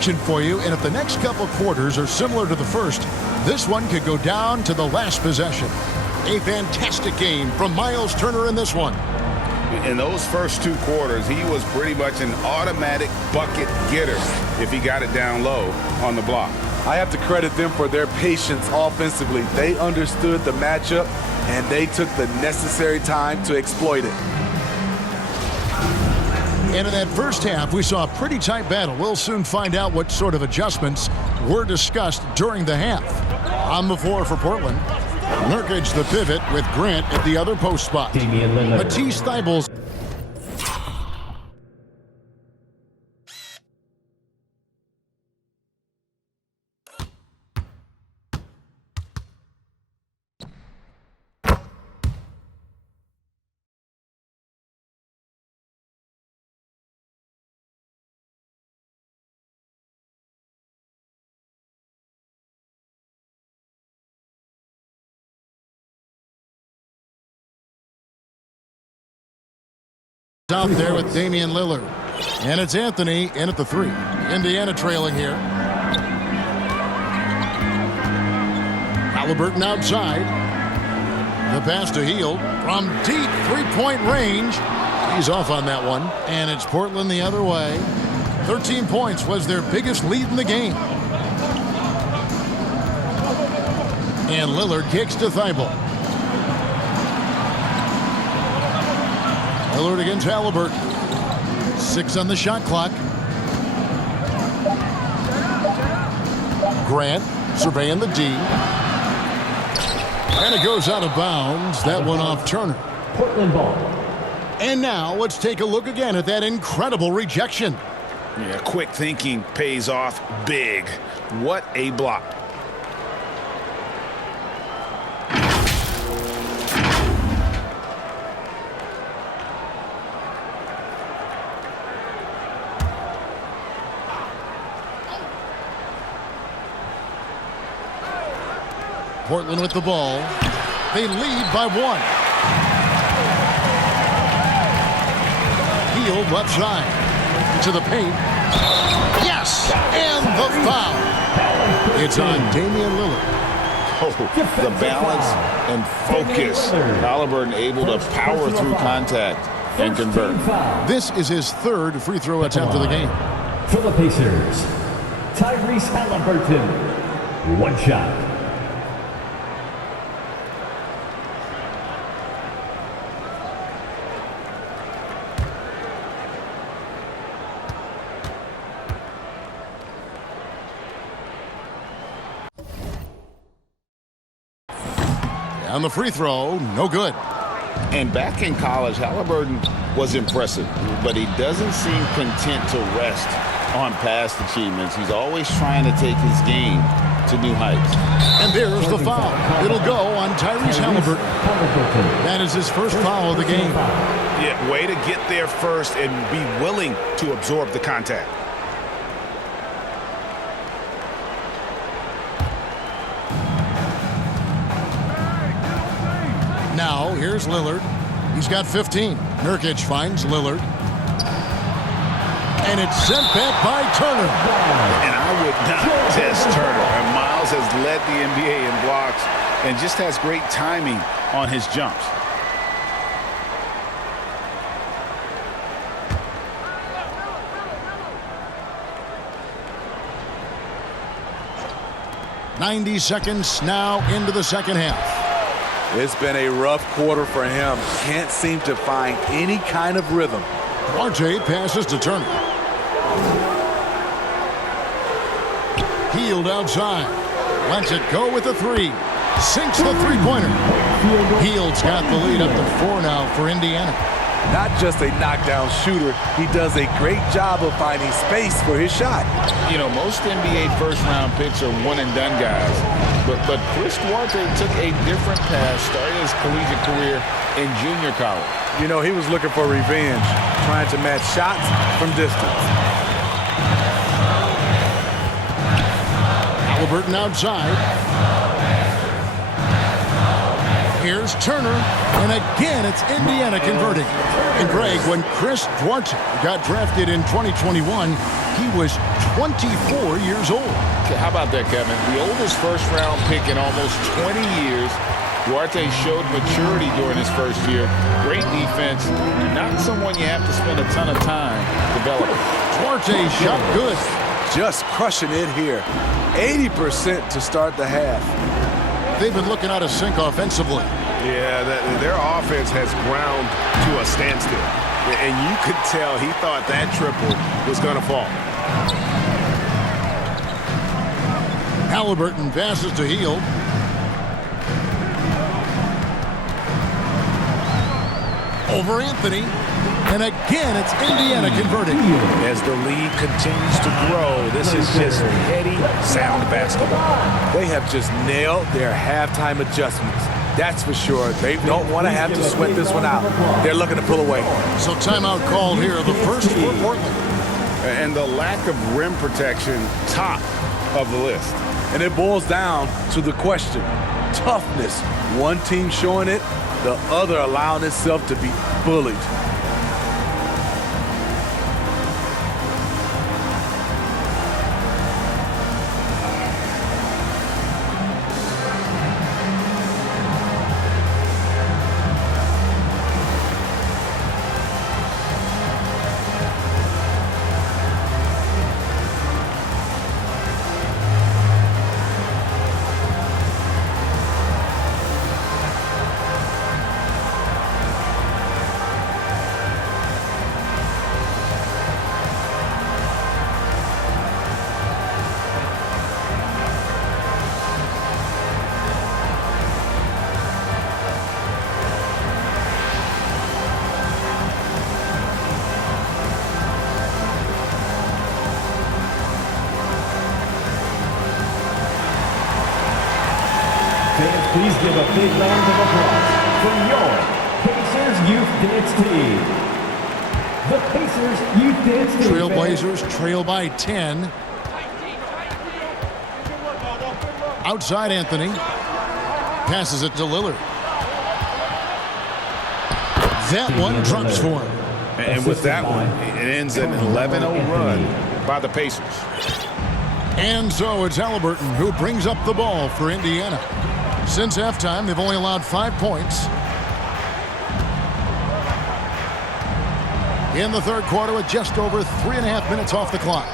action for you, and if the next couple quarters are similar to the first, this one could go down to the last possession. A fantastic game from Myles Turner in this one. In those first 2 quarters, he was pretty much an automatic bucket getter if he got it down low on the block. I have to credit them for their patience offensively. They understood the matchup, and they took the necessary time to exploit it. And in that first half, we saw a pretty tight battle. We'll soon find out what sort of adjustments were discussed during the half. On the floor for Portland, Nurkic the pivot with Grant at the other post spot. Matisse Thybulle. Out there with Damian Lillard. And it's Anthony in at the 3. Indiana trailing here. Halliburton outside. The pass to Hield from deep three-point range. He's off on that one. And it's Portland the other way. 13 points was their biggest lead in the game. And Lillard kicks to Thybulle. Lillard against Halliburton. 6 on the shot clock. Grant surveying the D. And it goes out of bounds. That one off Turner. Portland ball. And now let's take a look again at that incredible rejection. Yeah, quick thinking pays off big. What a block. Portland with the ball. They lead by 1. Hield left side. To the paint. Yes! And the foul. It's on Damian Lillard. Oh, the balance and focus. Halliburton able to power through contact and convert. This is his 3rd free throw attempt of the game. For the Pacers, Tyrese Halliburton. 1 shot. On the free throw, no good. And back in college, Halliburton was impressive, but he doesn't seem content to rest on past achievements. He's always trying to take his game to new heights. And there's the foul. It'll go on Tyrese Halliburton. That is his first foul of the game. Yeah, way to get there first and be willing to absorb the contact. Now, here's Lillard. He's got 15. Nurkic finds Lillard. And it's sent back by Turner. And I would not test Turner. And Myles has led the NBA in blocks and just has great timing on his jumps. "90 seconds now into the second half. It's been a rough quarter for him. Can't seem to find any kind of rhythm. Duarte passes to Turner. Hield outside. Lets it go with the 3. Sinks the three-pointer. Hield's got the lead up to 4 now for Indiana. Not just a knockdown shooter, he does a great job of finding space for his shot. You know, most NBA first-round picks are one-and-done guys. But Chris Duarte took a different path, starting his collegiate career in junior college. You know, he was looking for revenge, trying to match shots from distance. Halliburton outside. Here's Turner, and again it's Indiana converting. And Greg, when Chris Duarte got drafted in 2021, he was 24 years old. How about that, Kevin? The oldest first-round pick in almost 20 years. Duarte showed maturity during his first year. Great defense. Not someone you have to spend a ton of time developing. Duarte shot good. Just crushing it here. 80% to start the half. They've been looking out of sync offensively. Yeah, their offense has ground to a standstill. And you could tell he thought that triple was going to fall. Halliburton passes to Hield. Over Anthony. And again, it's Indiana converting. As the lead continues to grow, this is just heady, sound basketball. They have just nailed their halftime adjustments. That's for sure. They don't want to have to sweat this one out. They're looking to pull away. So timeout called here, the first for Portland. And the lack of rim protection, top of the list. And it boils down to the question. Toughness. One team showing it, the other allowing itself to be bullied. Please give a big round of applause for your Pacers Youth Dance Team. The Pacers Youth Dance Team. Trailblazers trail by 10. Outside Anthony. Passes it to Lillard. That one drops for him. And with that one, it ends an 11-0 run by the Pacers. And so it's Halliburton who brings up the ball for Indiana. Since halftime, they've only allowed 5 points. In the third quarter with just over 3.5 minutes off the clock.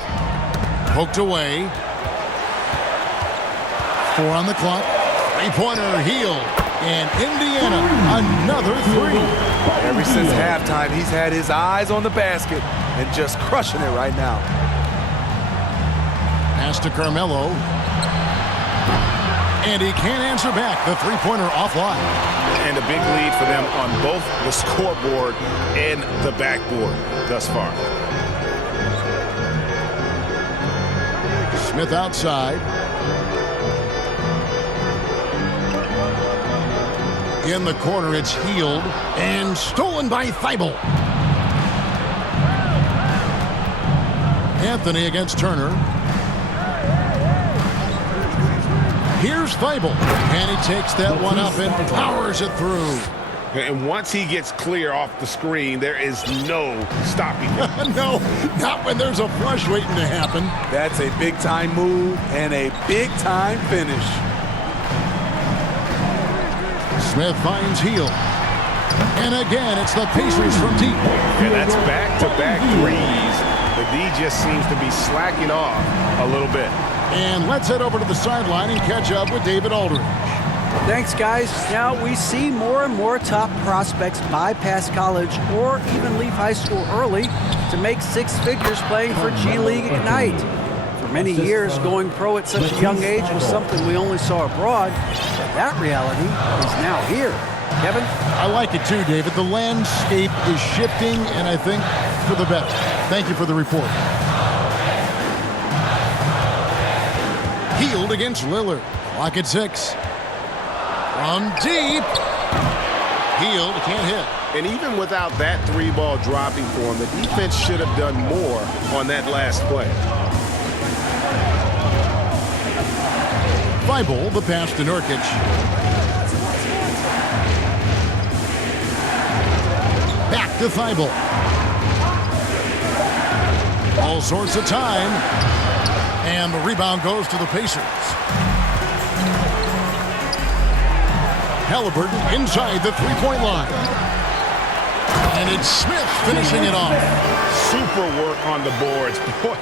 Poked away. 4 on the clock. Three-pointer Hield. And Indiana, another 3. Ever since halftime, he's had his eyes on the basket and just crushing it right now. Pass to Carmelo. And he can't answer back. The three-pointer offline. And a big lead for them on both the scoreboard and the backboard thus far. Smith outside. In the corner, it's Hield. And stolen by Thibault. Anthony against Turner. Here's Thibault. And he takes that one up and powers it through. And once he gets clear off the screen, there is no stopping him. No, not when there's a flush waiting to happen. That's a big-time move and a big-time finish. Smith finds Hield. And again, it's the Pacers from deep. And that's back-to-back threes. The D just seems to be slacking off a little bit. And let's head over to the sideline and catch up with David Aldridge. Thanks, guys. Now, we see more and more top prospects bypass college or even leave high school early to make 6 figures playing for G League Ignite. For many years, going pro at such a young age was something we only saw abroad, but that reality is now here. Kevin? I like it too, David. The landscape is shifting, and I think for the better. Thank you for the report. Hield against Lillard. Clock at 6. From deep. Hield can't hit. And even without that 3-ball dropping for him, the defense should have done more on that last play. Thibault, the pass to Nurkic. Back to Thibault. All sorts of time. And the rebound goes to the Pacers. Halliburton inside the three-point line. And it's Smith finishing it off. Super work on the boards. Boy,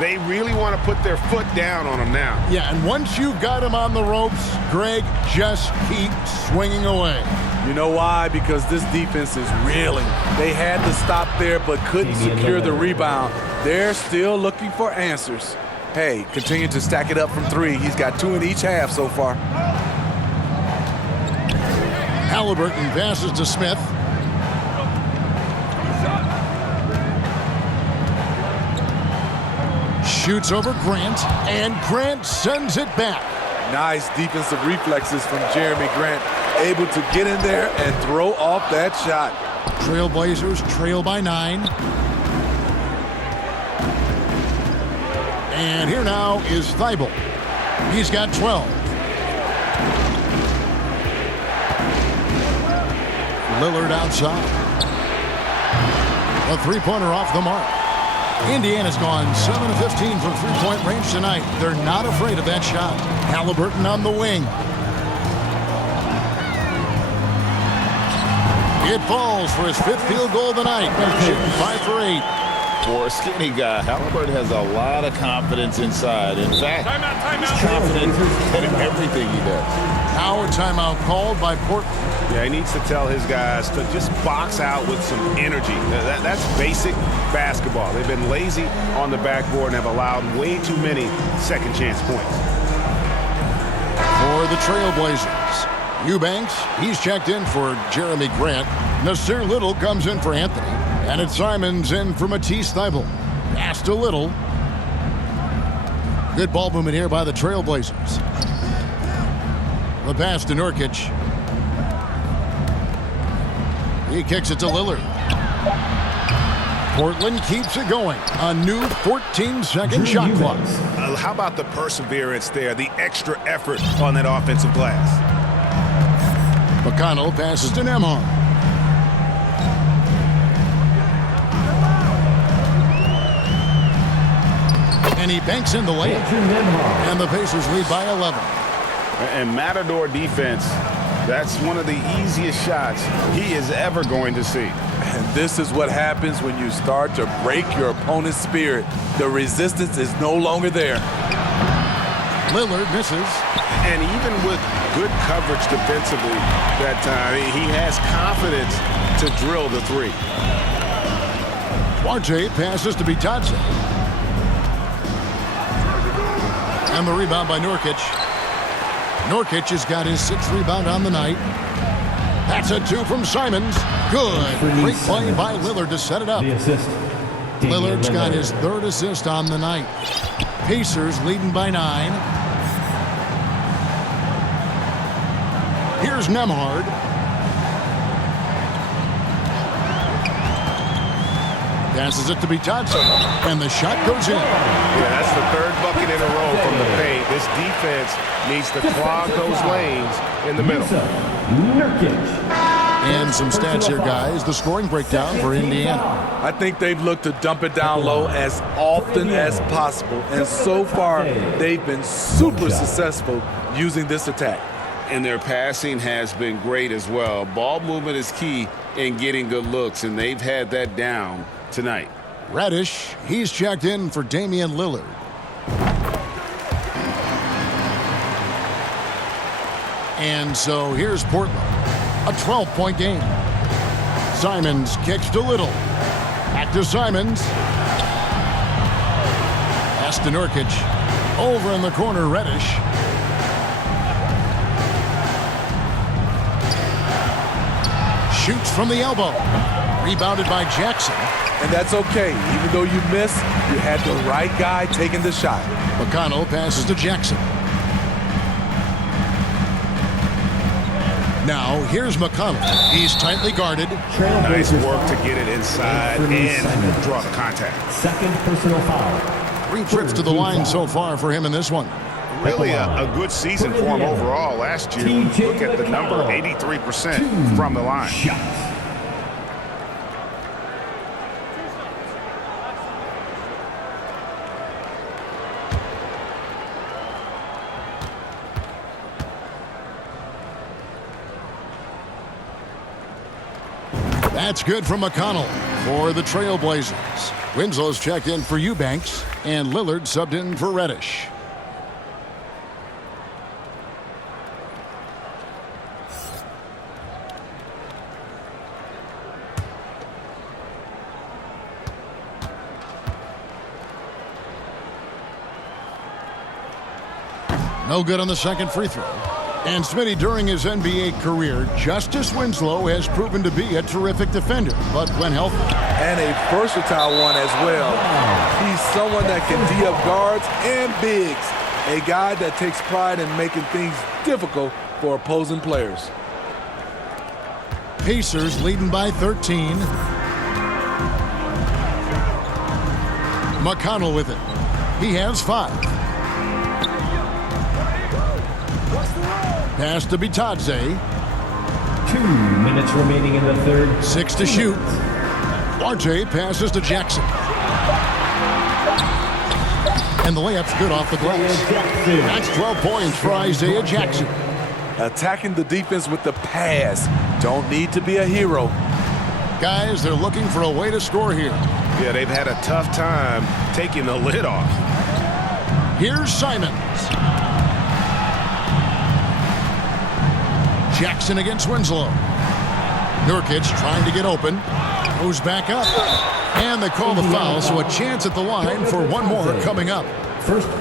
they really want to put their foot down on him now. Yeah, and once you've got him on the ropes, Greg, just keep swinging away. You know why? Because this defense is reeling. They had to stop there but couldn't secure the rebound. They're still looking for answers. Hey, continue to stack it up from three. He's got 2 in each half so far. Halliburton passes to Smith. Shoots over Grant, and Grant sends it back. Nice defensive reflexes from Jeremy Grant. Able to get in there and throw off that shot. Trailblazers trail by 9. And here now is Thibault. He's got 12. Lillard outside. A three-pointer off the mark. Indiana's gone 7 of 15 from three-point range tonight. They're not afraid of that shot. Halliburton on the wing. It falls for his 5th field goal of the night. Shooting 5 for 8. For a skinny guy, Halliburton has a lot of confidence inside. In fact, he's confident in everything he does. Now a timeout called by Portland. Yeah, he needs to tell his guys to just box out with some energy. That's basic basketball. They've been lazy on the backboard and have allowed way too many second chance points. For the Trailblazers, Eubanks, he's checked in for Jeremy Grant. Nasir Little comes in for Anthony. And it's Simons in for Matisse Thybulle. Pass to Little. Good ball movement here by the Trailblazers. The pass to Nurkic. He kicks it to Lillard. Portland keeps it going. A new 14-second shot clock. How about the perseverance there, the extra effort on that offensive glass? McConnell passes to Nembhard. And he banks in the layup. And the Pacers lead by 11. And Matador defense, that's one of the easiest shots he is ever going to see. And this is what happens when you start to break your opponent's spirit. The resistance is no longer there. Lillard misses. And even with good coverage defensively that time, he has confidence to drill the three. Duarte passes to Bitadze. And the rebound by Nurkic. Nurkic has got his 6th rebound on the night. That's a 2 from Simons. Good. Great play by Lillard to set it up. The assist. Lillard's got his 3rd assist on the night. Pacers leading by 9. Here's Nembhard. Passes it to Bitadze. And the shot goes in. Yeah, that's the 3rd bucket in a row from the paint. This defense needs to clog those lanes in the middle. And some stats here, guys. The scoring breakdown for Indiana. I think they've looked to dump it down low as often as possible. And so far, they've been super successful using this attack. And their passing has been great as well. Ball movement is key in getting good looks, and they've had that down tonight. Reddish, he's checked in for Damian Lillard. And so here's Portland, a 12-point game. Simons kicks to Little. Back to Simons. Pass to Nurkic. Over in the corner, Reddish. Shoots from the elbow. Rebounded by Jackson. And that's okay. Even though you miss, you had the right guy taking the shot. McConnell passes to Jackson. Now, here's McConnell. He's tightly guarded. Nice work to get it inside and draw the contact. 2nd personal foul. 3 trips to the line so far for him in this one. Really a good season for him overall last year. Look at the number, 83% from the line. That's good from McConnell for the Trailblazers. Winslow's checked in for Eubanks, and Lillard subbed in for Reddish. No good on the second free throw. And Smitty, during his NBA career, Justice Winslow has proven to be a terrific defender, but when healthy. And a versatile one as well. He's someone that can D up guards and bigs. A guy that takes pride in making things difficult for opposing players. Pacers leading by 13. McConnell with it. He has 5. Pass to Bitadze. 2 minutes remaining in the third. 6 to shoot. Duarte passes to Jackson. And the layup's good off the glass. That's 12 points for Isaiah Jackson. Attacking the defense with the pass. Don't need to be a hero. Guys, they're looking for a way to score here. Yeah, they've had a tough time taking the lid off. Here's Simons. Jackson against Winslow. Nurkic trying to get open. Goes back up. And they call the foul, so a chance at the line for one more coming up.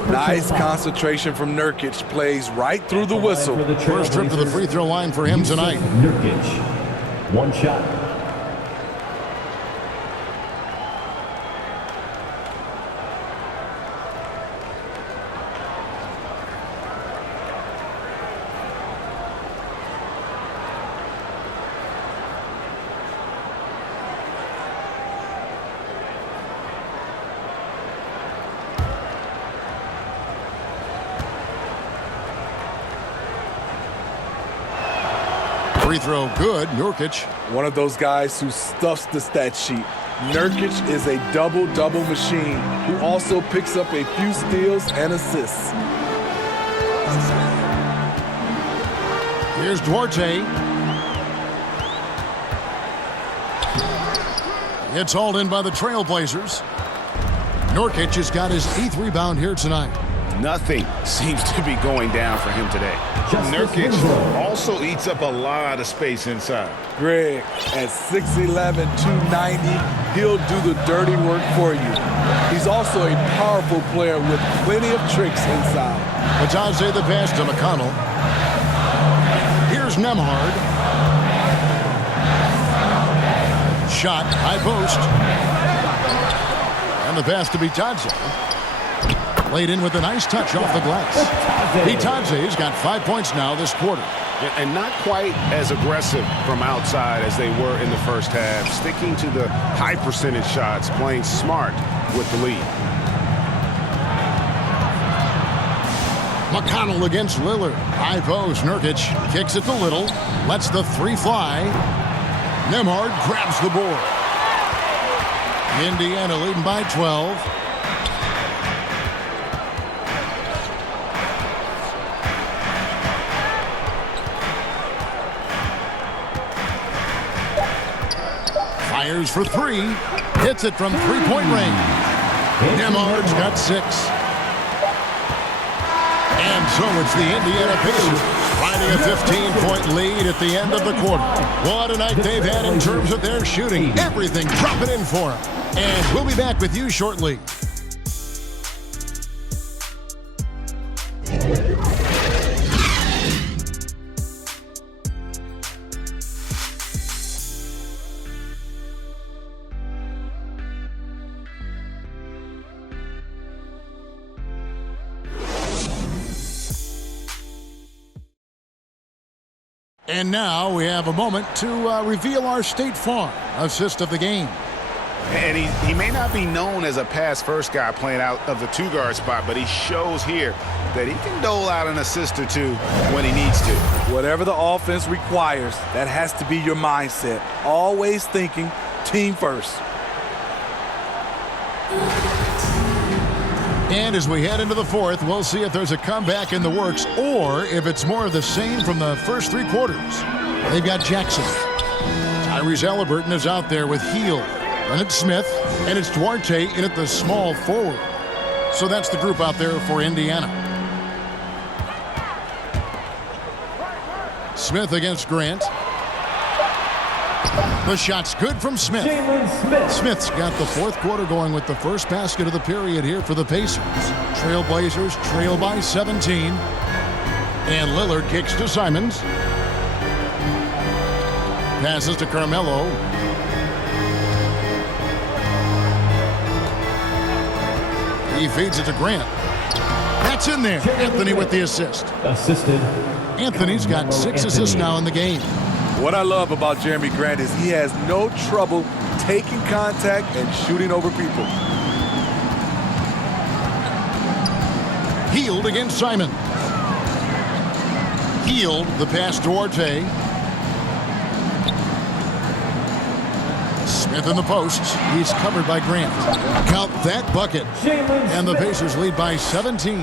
Nice concentration from Nurkic. Plays right through the whistle. First trip to the free throw line for him tonight. Nurkic. 1 shot. Free throw good. Nurkic. One of those guys who stuffs the stat sheet. Nurkic is a double-double machine who also picks up a few steals and assists. Here's Duarte. It's hauled in by the Trailblazers. Nurkic has got his 8th rebound here tonight. Nothing seems to be going down for him today. Nurkic also eats up a lot of space inside. Greg, at 6'11", 290, he'll do the dirty work for you. He's also a powerful player with plenty of tricks inside. Bitadze the pass to McConnell. Here's Nembhard. Shot, high post. And the pass to Bitadze. Laid in with a nice touch off the glass. Bitadze's got 5 points now this quarter. And not quite as aggressive from outside as they were in the first half. Sticking to the high percentage shots, playing smart with the lead. McConnell against Lillard. High post. Nurkic kicks it to Little. Lets the 3 fly. Nembhard grabs the board. Indiana leading by 12. Fires for 3. Hits it from 3-point range. Nembhard's got 6. And so it's the Indiana Pacers riding a 15-point lead at the end of the quarter. What a night they've had in terms of their shooting. Everything dropping in for them. And we'll be back with you shortly. And now we have a moment to reveal our State Farm assist of the game. And he may not be known as a pass-first guy playing out of the 2-guard spot, but he shows here that he can dole out an assist or 2 when he needs to. Whatever the offense requires, that has to be your mindset. Always thinking team first. And as we head into the 4th, we'll see if there's a comeback in the works or if it's more of the same from the first 3 quarters. They've got Jackson. Tyrese Halliburton is out there with Heel. And it's Smith, and it's Duarte in at the small forward. So that's the group out there for Indiana. Smith against Grant. The shot's good from Smith. Jalen Smith. Smith's got the fourth quarter going with the first basket of the period here for the Pacers. Trailblazers trail by 17. And Lillard kicks to Simons. Passes to Carmelo. He feeds it to Grant. That's in there. Anthony with the assist. Assisted. Anthony's got 6 assists now in the game. What I love about Jeremy Grant is he has no trouble taking contact and shooting over people. Healed against Simon. Healed the pass to Duarte. Smith in the post. He's covered by Grant. Count that bucket. And the Pacers lead by 17.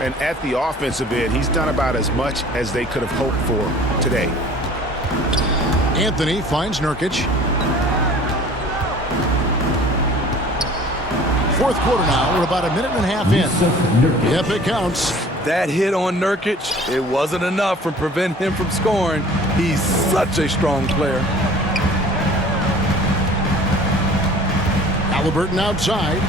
And at the offensive end, he's done about as much as they could have hoped for today. Anthony finds Nurkic. Fourth quarter now. We're about a minute and a half in. Yep, it counts. That hit on Nurkic, it wasn't enough to prevent him from scoring. He's such a strong player. Halliburton outside.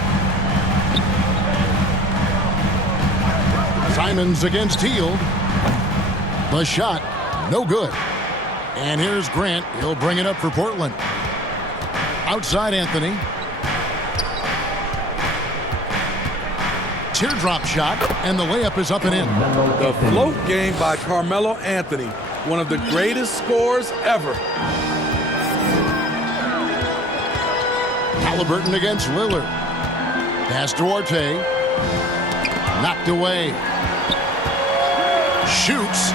Simons against Hield. The shot, no good. And here's Grant. He'll bring it up for Portland. Outside Anthony. Teardrop shot, and the layup is up and in. The float game by Carmelo Anthony, one of the greatest scorers ever. Halliburton against Lillard. Pass to Duarte. Knocked away. Shoots.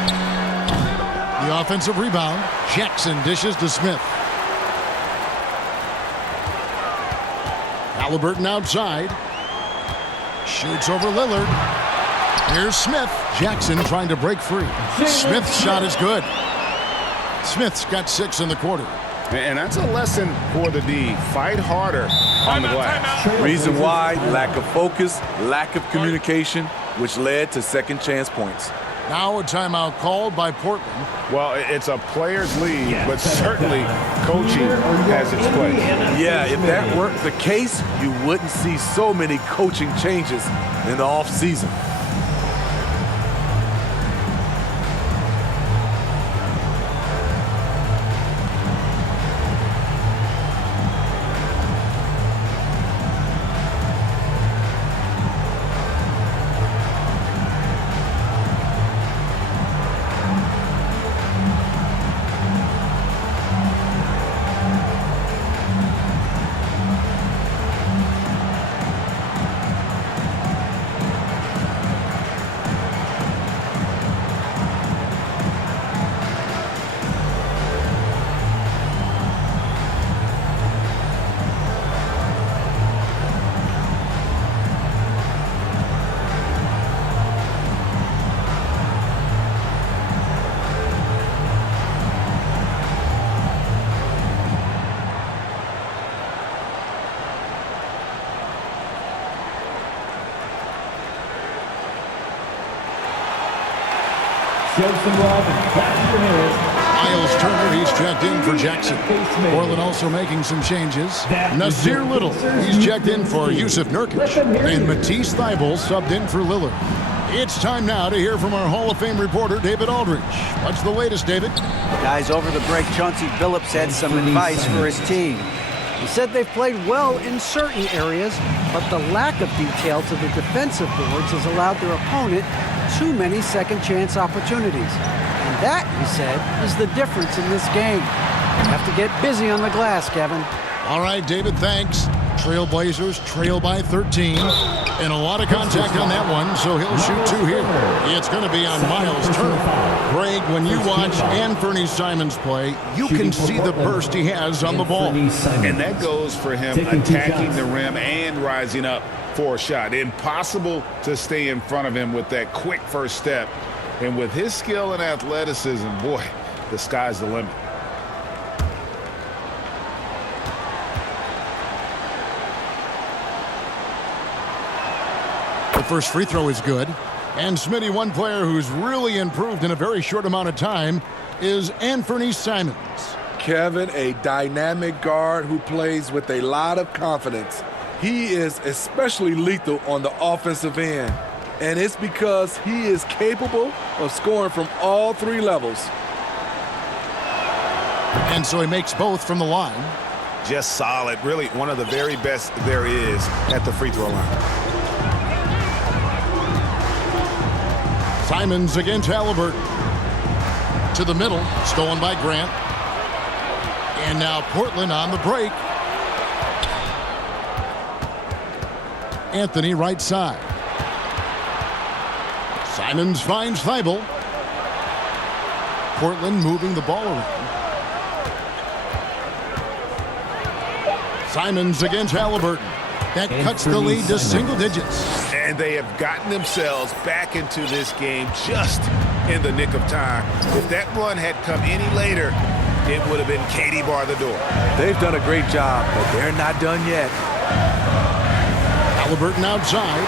The offensive rebound. Jackson dishes to Smith. Halliburton outside. Shoots over Lillard. Here's Smith. Jackson trying to break free. Smith's shot is good. Smith's got 6 in the quarter. And that's a lesson for the D. Fight harder on the glass. Reason why, lack of focus, lack of communication, which led to second chance points. Now a timeout called by Portland. Well, it's a player's league, but certainly coaching has its place. Yeah, if that weren't the case, you wouldn't see so many coaching changes in the offseason. Show some love and clap your hands. Miles Turner, he's checked in for Jackson. Portland also making some changes. Nasir Little, he's checked in for Yusuf Nurkic. And Matisse Thybulle subbed in for Lillard. It's time now to hear from our Hall of Fame reporter, David Aldridge. What's the latest, David? Guys, over the break, Chauncey Billups had some advice for his team. He said they've played well in certain areas, but the lack of detail to the defensive boards has allowed their opponent too many second-chance opportunities. And that, he said, is the difference in this game. You have to get busy on the glass, Kevin. All right, David, thanks. Trailblazers trail by 13. And a lot of contact on that one, so he'll shoot 2 here. It's going to be on Miles Turner. Greg, when you watch Anthony Simons play, you can see the burst he has on the ball. And that goes for him attacking the rim and rising up for a shot. Impossible to stay in front of him with that quick first step. And with his skill and athleticism, boy, the sky's the limit. first free throw is good. And Smitty, one player who's really improved in a very short amount of time is Anthony Simons. Kevin, a dynamic guard who plays with a lot of confidence. He is especially lethal on the offensive end. And it's because he is capable of scoring from all three levels. And so he makes both from the line. Just solid. Really one of the very best there is at the free throw line. Simons against Halliburton. To the middle, stolen by Grant. And now Portland on the break. Anthony right side. Simons finds Thibault. Portland moving the ball around. Simons against Halliburton. That cuts the lead to single digits. And they have gotten themselves back into this game just in the nick of time. If that run had come any later, it would have been Katie bar the door. They've done a great job, but they're not done yet. Halliburton outside.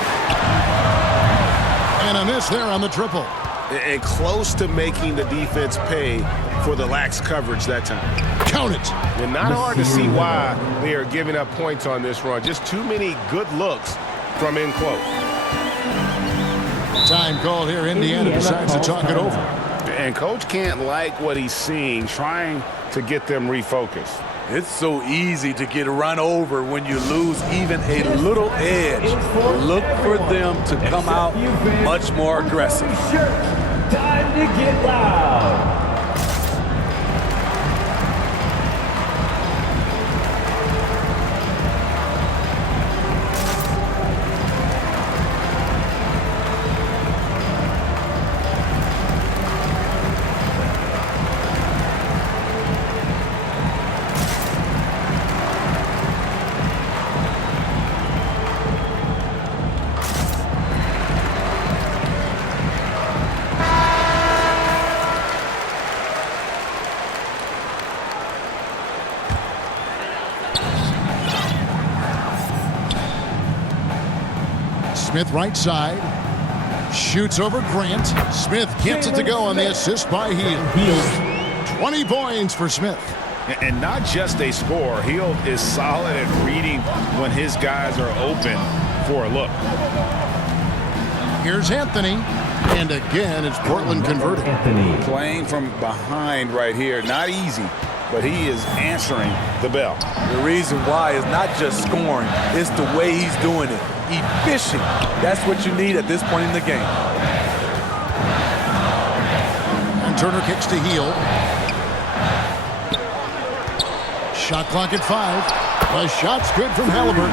And a miss there on the triple. And close to making the defense pay for the lax coverage that time. Count it. And not hard to see why they are giving up points on this run. Just too many good looks from in close. Time called here. Indiana decides to talk it over. And Coach can't like what he's seeing, trying to get them refocused. It's so easy to get run over when you lose even a little edge. Look for them to come out much more aggressive. Time to get loud. Smith right side. Shoots over Grant. Smith gets it to go on the assist by Hield. 20 points for Smith. And not just a score. Hield is solid at reading when his guys are open for a look. Here's Anthony. And again, it's Portland converting. Anthony. Playing from behind right here. Not easy, but he is answering the bell. The reason why is not just scoring, it's the way he's doing it. Efficient. That's what you need at this point in the game. And Turner kicks to Hield. Shot clock at 5. The shot's good from Halliburton.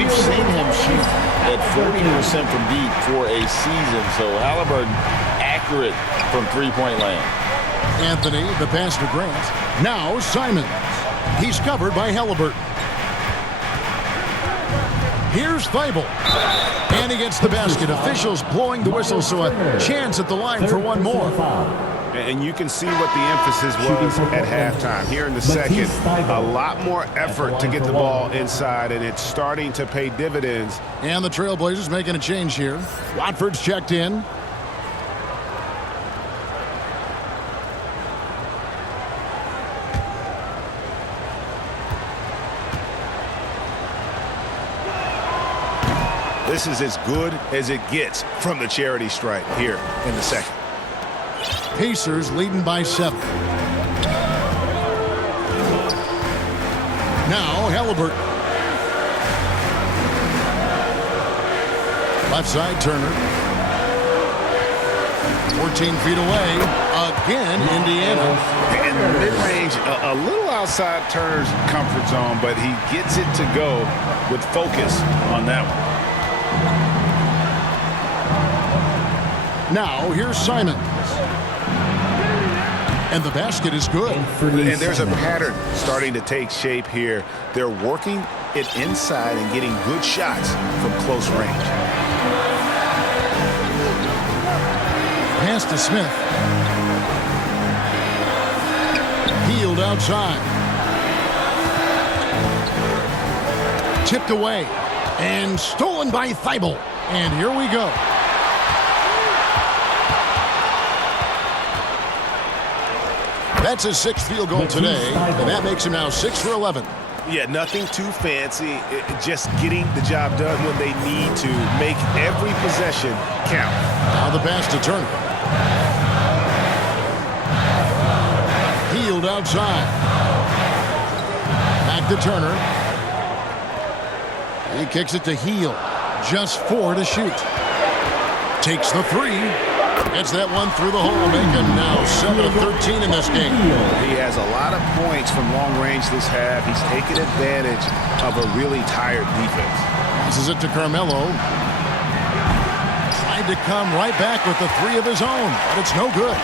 We've seen him shoot at 40% from deep for a season, so Halliburton accurate from three-point land. Anthony, the pass to Grant. Now Simons. He's covered by Halliburton. Here's Thibault. And he gets the basket. Officials blowing the whistle, so a chance at the line for one more. And you can see what the emphasis was at halftime. Here in the second, a lot more effort to get the ball inside, and it's starting to pay dividends. And the Trailblazers making a change here. Watford's checked in. This is as good as it gets from the charity stripe here in the second. Pacers leading by 7. Now Halliburton. Left side Turner. 14 feet away. Again, Indiana. And mid-range, a little outside Turner's comfort zone, but he gets it to go with focus on that one. Now here's Simons. And the basket is good. And there's a pattern starting to take shape here. They're working it inside and getting good shots from close range. Pass to Smith. Hield outside. Tipped away. And stolen by Thibault. And here we go. That's his sixth field goal today, and that makes him now 6 for 11. Yeah, nothing too fancy. Just getting the job done when they need to. Make every possession count. Now the pass to Turner. Healed outside. Back to Turner. He kicks it to Heel. Just 4 to shoot. Takes the 3. Gets that one through the hole, making now 7 of 13 in this game. He has a lot of points from long range this half. He's taken advantage of a really tired defense. Passes it to Carmelo. Tried to come right back with the 3 of his own, but it's no good.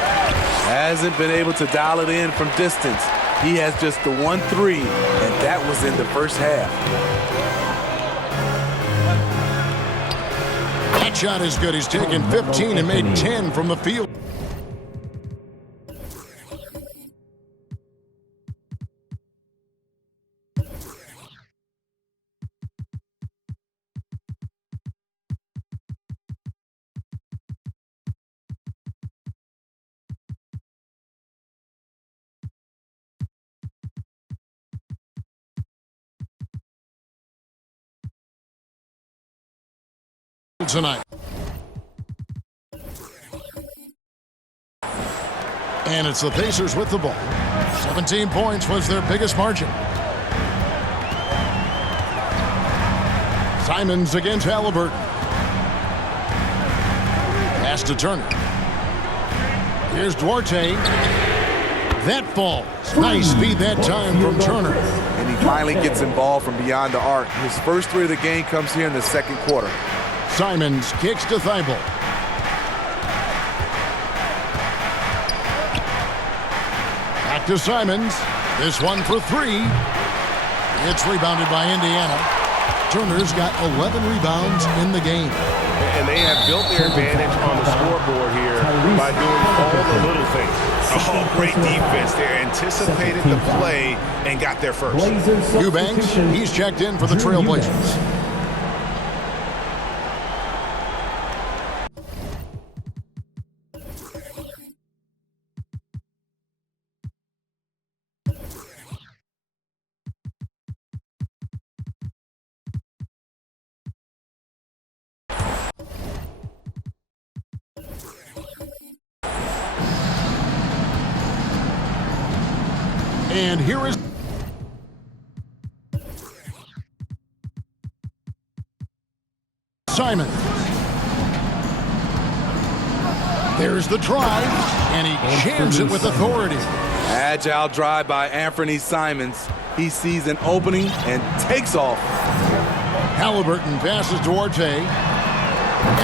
Hasn't been able to dial it in from distance. He has just the 1-3, and that was in the first half. That shot is good. He's taken 15 and made 10 from the field. Tonight. And it's the Pacers with the ball. 17 points was their biggest margin. Simons against Halliburton. Pass to Turner. Here's Duarte. That falls. Nice speed that time from Turner. And he finally gets involved from beyond the arc. His first 3 of the game comes here in the second quarter. Simons kicks to Thibault. Back to Simons. This one for 3. It's rebounded by Indiana. Turner's got 11 rebounds in the game. And they have built their advantage on the scoreboard here by doing all the little things. Oh, great defense. They anticipated the play and got there first. Eubanks, he's checked in for the Trailblazers. And here is Simon. There's the drive, and he jams it with authority. Agile drive by Anthony Simons. He sees an opening and takes off. Halliburton passes Duarte.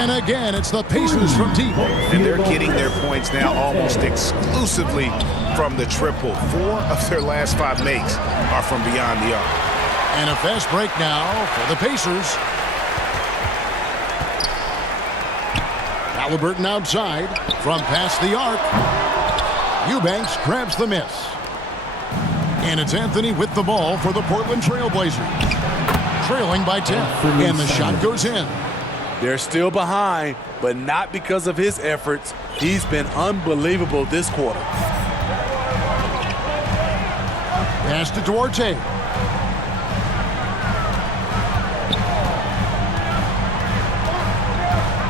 And again, it's the Pacers from deep. And they're getting their points now almost exclusively from the triple. 4 of their last 5 makes are from beyond the arc. And a fast break now for the Pacers. Halliburton outside from past the arc. Eubanks grabs the miss. And it's Anthony with the ball for the Portland Trailblazers. Trailing by 10. And the shot goes in. They're still behind, but not because of his efforts. He's been unbelievable this quarter. Pass to Duarte.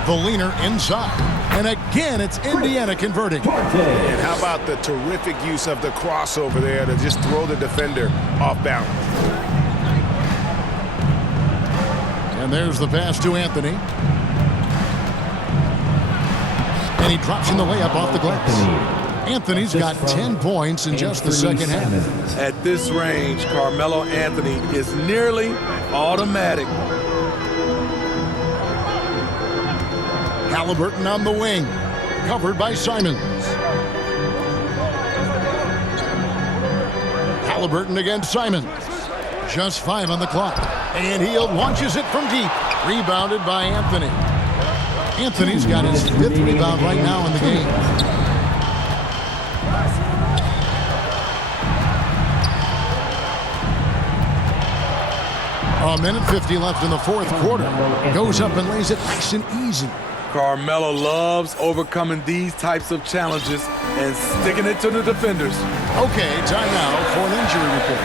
The leaner inside. And again, it's Indiana converting. And how about the terrific use of the crossover there to just throw the defender off balance. And there's the pass to Anthony. And he drops in the layup off the glass. Anthony's got 10 points in just the second half. At this range, Carmelo Anthony is nearly automatic. Halliburton on the wing, covered by Simons. Halliburton against Simons. Just 5 on the clock. And he launches it from deep. Rebounded by Anthony. Anthony's got his 5th rebound right now in the game. A minute 50 left in the fourth quarter. Goes up and lays it nice and easy. Carmelo loves overcoming these types of challenges and sticking it to the defenders. Okay, time now for an injury report.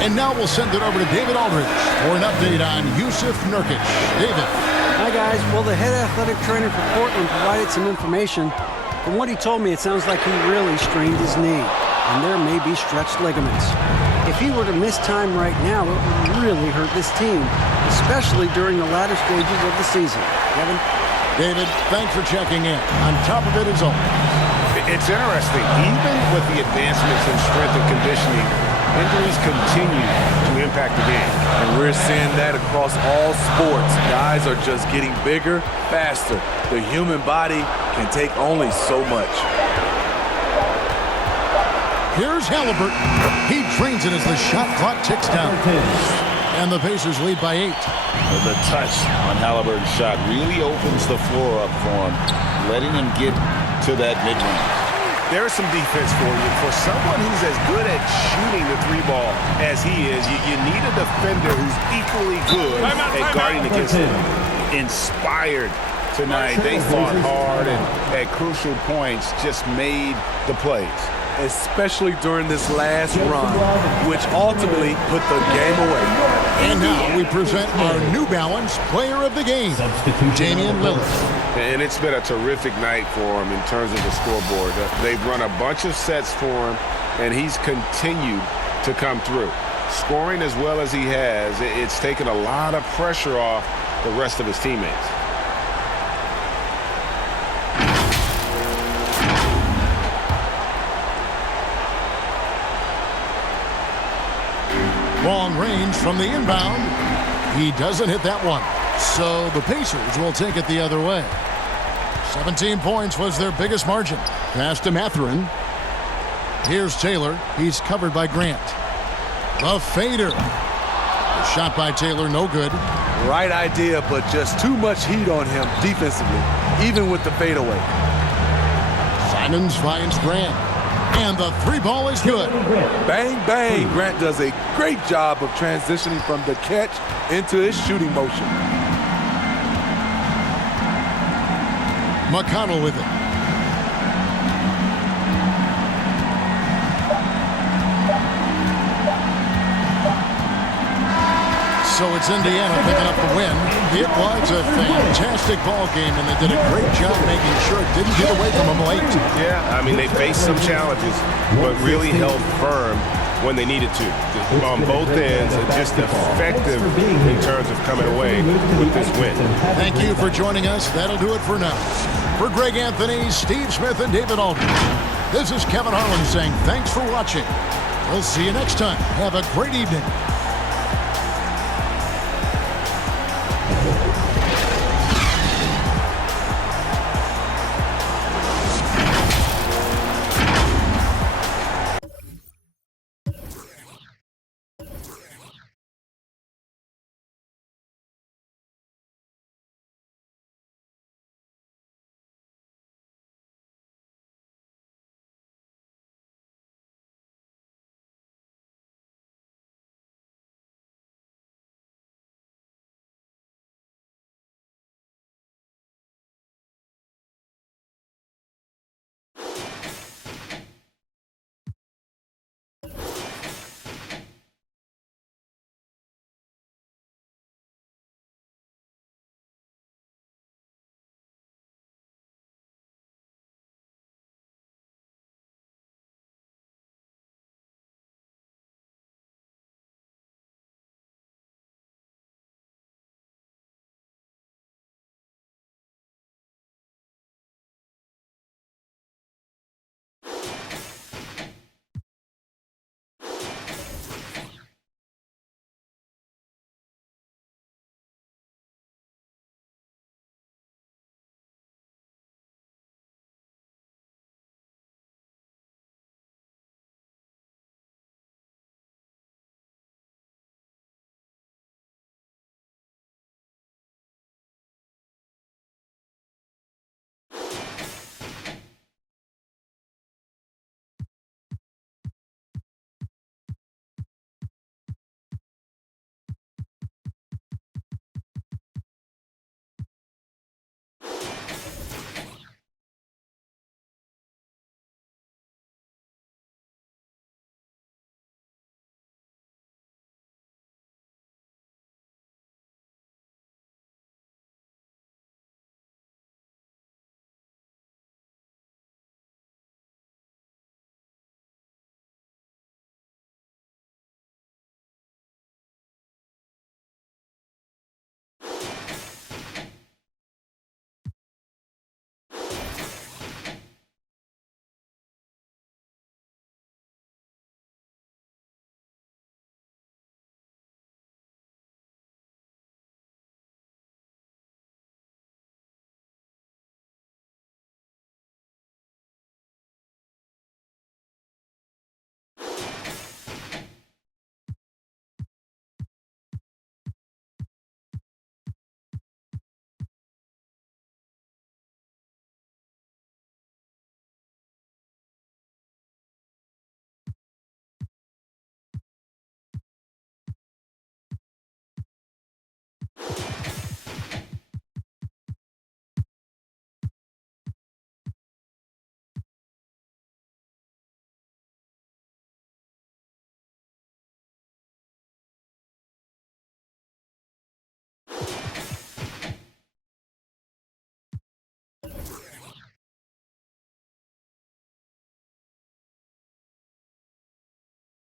And now we'll send it over to David Aldridge for an update on Jusuf Nurkic. David. Hi, guys. Well, the head athletic trainer for Portland provided some information. From what he told me, it sounds like he really strained his knee, and there may be stretched ligaments. If he were to miss time right now, it would really hurt this team, especially during the latter stages of the season. Kevin? David, thanks for checking in. On top of it as always. It's interesting. Even with the advancements in strength and conditioning, injuries continue to impact the game. And we're seeing that across all sports. Guys are just getting bigger, faster. The human body can take only so much. Here's Halliburton. He drains it as the shot clock ticks down. And the Pacers lead by 8. The touch on Halliburton's shot really opens the floor up for him, letting him get to that mid-range. There is some defense for you. For someone who's as good at shooting the three ball as he is, you need a defender who's equally good at guarding against him. Inspired tonight. They fought hard and at crucial points just made the plays. Especially during this last run, which ultimately put the game away. And now we present our New Balance Player of the Game, Damian Lillard. And it's been a terrific night for him in terms of the scoreboard. They've run a bunch of sets for him, and he's continued to come through. Scoring as well as he has, it's taken a lot of pressure off the rest of his teammates. Long range from the inbound. He doesn't hit that one. So the Pacers will take it the other way. 17 points was their biggest margin. Pass to Mathurin. Here's Taylor. He's covered by Grant. The fader. The shot by Taylor, no good. Right idea, but just too much heat on him defensively, even with the fadeaway. Simons finds Grant. And the three ball is good. Bang, bang. Grant does a great job of transitioning from the catch into his shooting motion. McConnell with it. So it's Indiana picking up the win. It was a fantastic ball game, and they did a great job making sure it didn't get away from them late. Yeah, I mean, they faced some challenges, but really held firm when they needed to. On both ends, and just effective in terms of coming away with this win. Thank you for joining us. That'll do it for now. For Greg Anthony, Steve Smith, and David Aldridge, this is Kevin Harlan saying thanks for watching. We'll see you next time. Have a great evening.